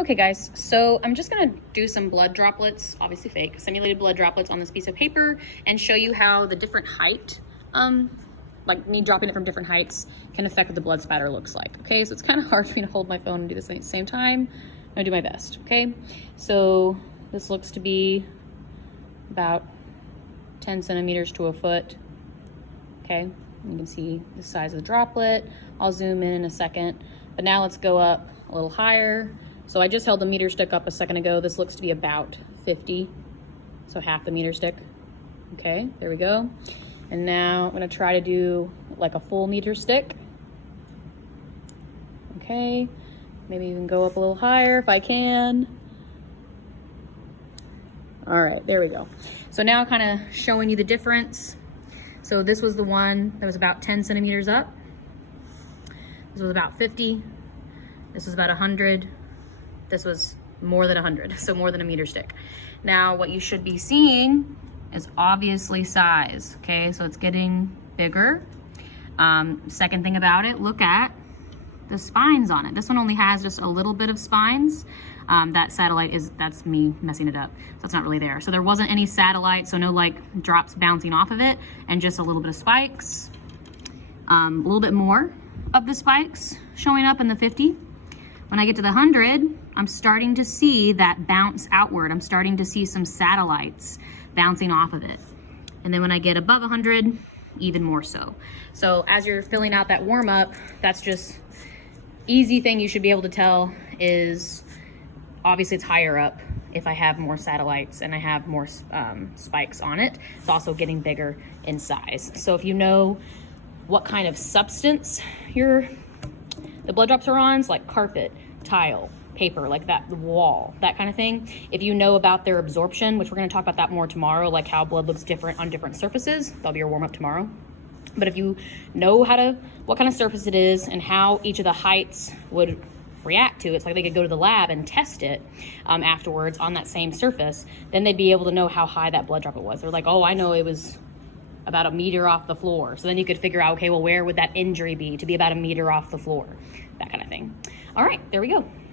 Okay guys, so I'm just gonna do some blood droplets, obviously fake, simulated blood droplets on this piece of paper and show you how the different height, like me dropping it from different heights can affect what the blood spatter looks like, okay? So it's kind of hard for me to hold my phone and do this at the same time. I'm gonna do my best, okay? So this looks to be about 10 centimeters to a foot, okay? You can see the size of the droplet. I'll zoom in a second, but now let's go up a little higher. So I just held the meter stick up a second ago. This looks to be about 50, so half the meter stick. Okay, there we go. And now I'm gonna try to do like a full meter stick. Okay, maybe even go up a little higher if I can. All right, there we go. So now kind of showing you the difference. So this was the one that was about 10 centimeters up. This was about 50. This was about 100. This was more than 100, so more than a meter stick. Now, what you should be seeing is obviously size, okay? So it's getting bigger. Second thing about it, look at the spines on it. This one only has just a little bit of spines. That satellite that's me messing it up. So it's not really there. So there wasn't any satellite, so no like drops bouncing off of it, and just a little bit of spikes. A little bit more of the spikes showing up in the 50. When I get to the 100, I'm starting to see that bounce outward. I'm starting to see some satellites bouncing off of it. And then when I get above 100, even more so. So as you're filling out that warm up, that's just easy thing you should be able to tell is obviously it's higher up if I have more satellites and I have more spikes on it. It's also getting bigger in size. So if you know what kind of substance the blood drops are on, it's like carpet, tile, paper, like that, the wall, that kind of thing. If you know about their absorption, which we're going to talk about that more tomorrow, like how blood looks different on different surfaces, that'll be your warm up tomorrow. But if you know what kind of surface it is and how each of the heights would react to it, it's like they could go to the lab and test it afterwards on that same surface, then they'd be able to know how high that blood droplet was. They're like, oh, I know it was about a meter off the floor. So then you could figure out, okay, well, where would that injury be to be about a meter off the floor? That kind of thing. All right, there we go.